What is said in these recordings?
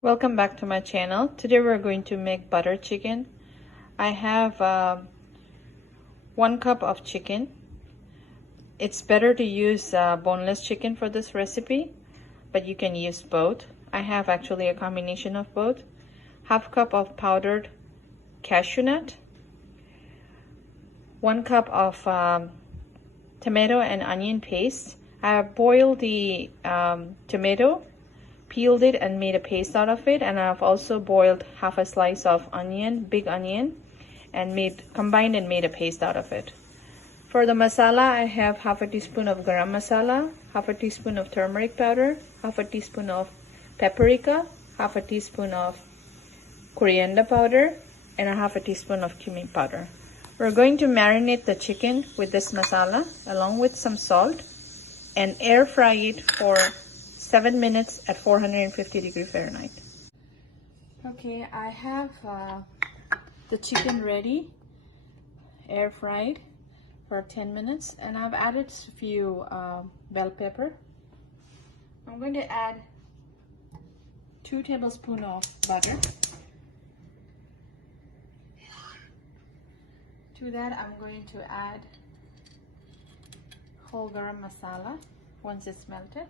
Welcome back to my channel. Today we're going to make butter chicken. I have 1 cup of chicken. It's better to use boneless chicken for this recipe, but you can use both. I have actually a combination of both. Half cup of powdered cashew nut, 1 cup of tomato and onion paste. I have boiled the tomato, peeled it and made a paste out of it, and I've also boiled half a slice of onion, big onion, and combined and made a paste out of it. For the masala, I have half a teaspoon of garam masala, half a teaspoon of turmeric powder, half a teaspoon of paprika, half a teaspoon of coriander powder, and a half a teaspoon of cumin powder. We're going to marinate the chicken with this masala along with some salt and air fry it for 7 minutes at 450°F. Okay, I have the chicken ready, air fried for 10 minutes, and I've added a few bell pepper. I'm going to add 2 tablespoons of butter. To that, I'm going to add whole garam masala once it's melted.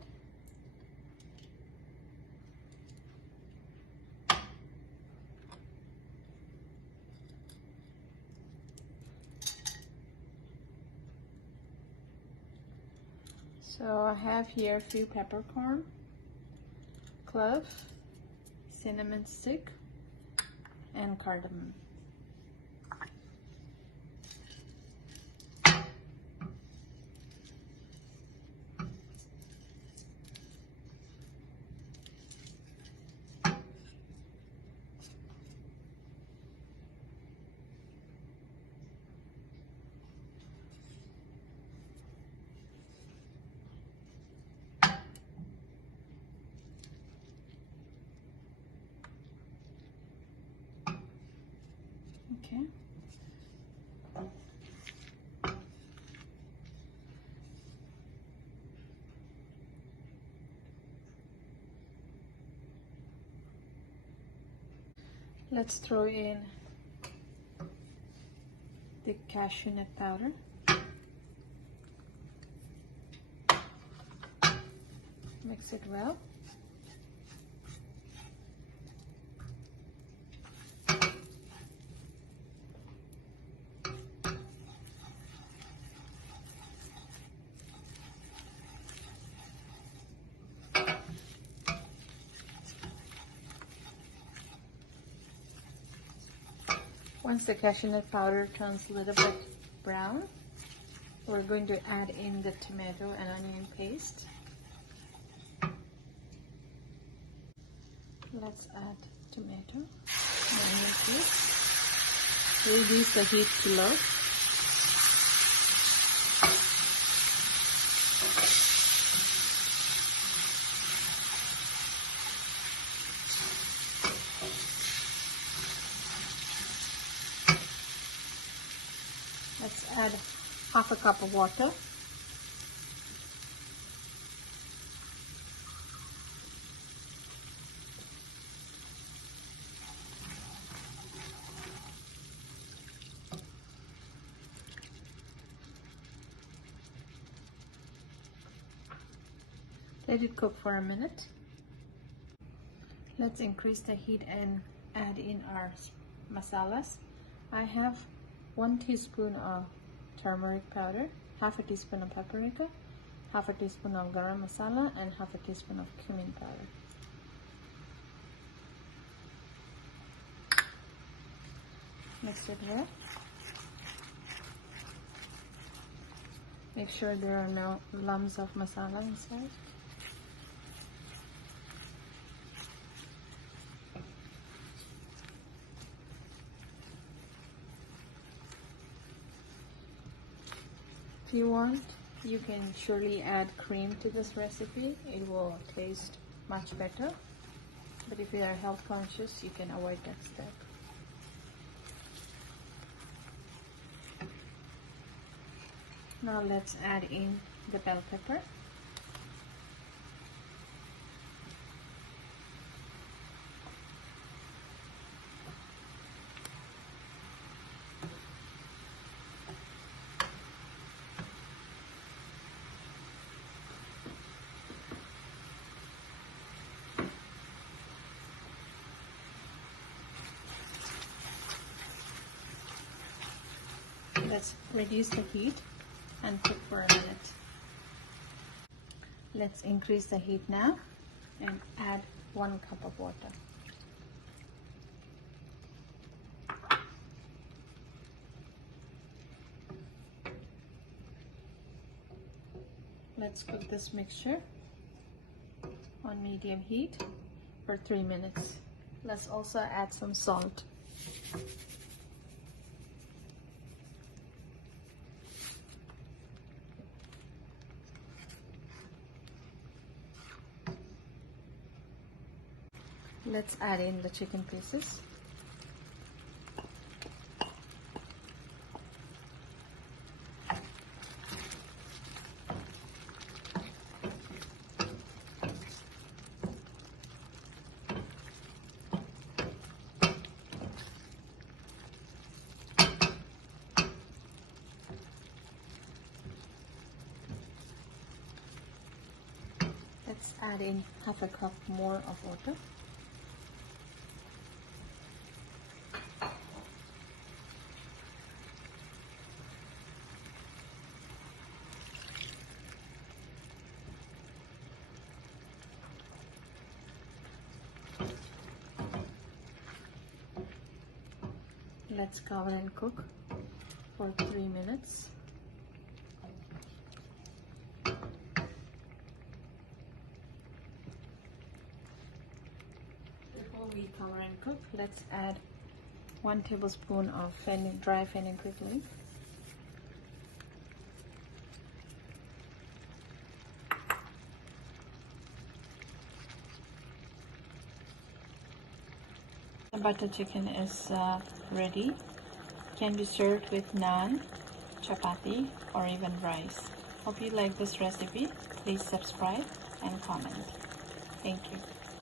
So I have here a few peppercorn, clove, cinnamon stick, and cardamom. Okay. Let's throw in the cashew nut powder. Mix it well. Once the cashew nut powder turns a little bit brown, we're going to add in the tomato and onion paste. Let's add tomato and onion paste. Reduce the heat to low. Let's add half a cup of water. Let it cook for a minute. Let's increase the heat and add in our masalas. I have 1 teaspoon of turmeric powder, half a teaspoon of paprika, half a teaspoon of garam masala, and half a teaspoon of cumin powder. Mix it well. Make sure there are no lumps of masala inside. If you want, you can surely add cream to this recipe. It will taste much better. But if you are health conscious, you can avoid that step. Now let's add in the bell pepper. Let's reduce the heat and cook for a minute. Let's increase the heat now and add 1 cup of water. Let's cook this mixture on medium heat for 3 minutes. Let's also add some salt. Let's add in the chicken pieces. Let's add in half a cup more of water. Let's cover and cook for 3 minutes. Before we cover and cook, let's add 1 tablespoon of dry fenugreek leaf. The butter chicken is ready. Can be served with naan, chapati, or even rice. Hope you like this recipe. Please subscribe and comment. Thank you.